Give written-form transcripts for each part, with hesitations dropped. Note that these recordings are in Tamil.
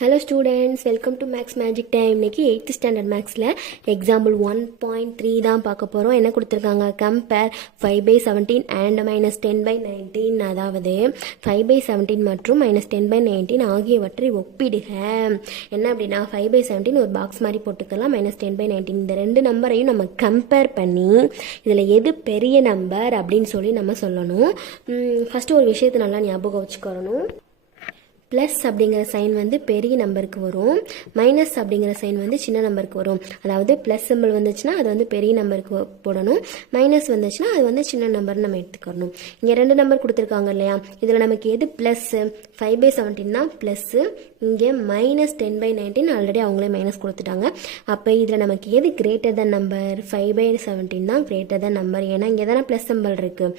Hello students, welcome to Max Magic Time. இன்னைக்கு 8th standard Maxல example 1.3 தான் பார்க்க போறோம். என்ன கொடுத்திருக்காங்க? compare 5 by 17 and minus 10 by 19. அதாவது 5 by 17 மற்றும் minus 10 by 19 ஆகியவற்றை ஒப்பிடுக. என்ன அப்படின்னா 5 by 17 ஒரு பாக்ஸ் மாதிரி போட்டுக்கலாம், minus 10 by 19 இந்த ரெண்டு நம்பரையும் நம்ம கம்பேர் பண்ணி இதில் எது பெரிய நம்பர் அப்படின்னு சொல்லி நம்ம சொல்லணும். ஃபர்ஸ்ட் ஒரு விஷயத்தை நல்லா ஞாபகம் வச்சுக்கணும். ப்ளஸ் அப்படிங்கிற சைன் வந்து பெரிய நம்பருக்கு வரும், மைனஸ் அப்படிங்கிற சைன் வந்து சின்ன நம்பருக்கு வரும். அதாவது ப்ளஸ் சிம்பிள் வந்துச்சுன்னா அது வந்து பெரிய நம்பருக்கு போடணும், மைனஸ் வந்துச்சுன்னா அது வந்து சின்ன நம்பர் நம்ம எடுத்துக்கணும். இங்கே ரெண்டு நம்பர் கொடுத்துருக்காங்க இல்லையா, இதில் நமக்கு எது ப்ளஸ்ஸு? 5 by 17 தான் ப்ளஸ்ஸு, இங்கே மைனஸ் 10 by 19 ஆல்ரெடி அவங்களே மைனஸ் கொடுத்துட்டாங்க. அப்போ இதில் நமக்கு எது கிரேட்டர் தன் நம்பர்? 5 by 17 தான் கிரேட்டர் தன் நம்பர், ஏன்னா இங்கே தானே ப்ளஸ் சிம்பிள் இருக்குது.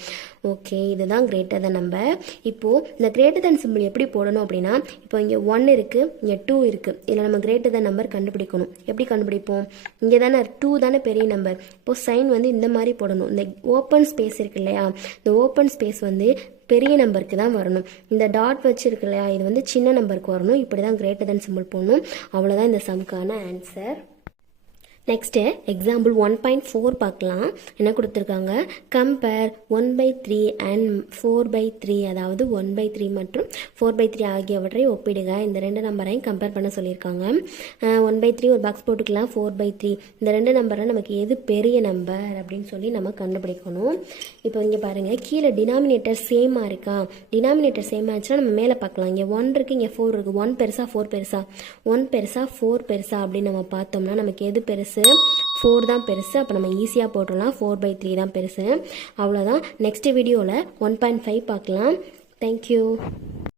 ஓகே, இதுதான் கிரேட்டர் தன் நம்பர். இப்போது இந்த கிரேட்டர் தன் சிம்பிள் எப்படி போடணும் அப்படின்னா, இப்போ இங்கே 1 இருக்குது, இங்கே 2 இருக்குது, இதில் நம்ம கிரேட்டர் தன் நம்பர் கண்டுபிடிக்கணும். எப்படி கண்டுபிடிப்போம்? இங்கே தானே 2 தானே பெரிய நம்பர், இப்போது சைன் வந்து இந்த மாதிரி போடணும். இந்த ஓப்பன் ஸ்பேஸ் இருக்கு இல்லையா, இந்த ஓப்பன் ஸ்பேஸ் வந்து பெரிய நம்பருக்கு தான் வரணும். இந்த டாட் வச்சுருக்கு இல்லையா, இது வந்து சின்ன நம்பருக்கு வரணும். இப்படி தான் கிரேட்டர் தன் சிம்பிள் போடணும். அவ்வளோதான் இந்த சம்க்கான ஆன்சர். நெக்ஸ்ட்டு எக்ஸாம்பிள் 1.4 பார்க்கலாம். என்ன கொடுத்துருக்காங்க? கம்பேர் 1/3 அண்ட் 4/3, அதாவது 1/3 மற்றும் 4/3 ஆகியவற்றை ஒப்பிடுக. இந்த ரெண்டு நம்பரையும் கம்பேர் பண்ண சொல்லியிருக்காங்க. 1/3 ஒரு பாக்ஸ் போட்டுக்கலாம், 4/3 இந்த ரெண்டு நம்பரை நமக்கு எது பெரிய நம்பர் அப்படின்னு சொல்லி நம்ம கண்டுபிடிக்கணும். இப்போ இங்கே பாருங்கள், கீழே டினாமினேட்டர் சேமாக இருக்கா? டினாமினேட்டர் சேமாக இருந்துச்சுன்னா நம்ம மேலே பார்க்கலாம். இங்கே 1 இருக்குது, இங்கே 4 இருக்குது. 1 பெருசா 4 பெருசா? 1 பெருசா 4 பெருசா அப்படின்னு நம்ம பார்த்தோம்னா நமக்கு எது பெருசு? 4 தான் பெருசு. அப்போ நம்ம ஈஸியாக போட்டுடலாம், 4/3 தான் பெருசு. அவ்வளோதான். நெக்ஸ்ட் வீடியோவில் 1.5 பார்க்கலாம். தேங்க்யூ.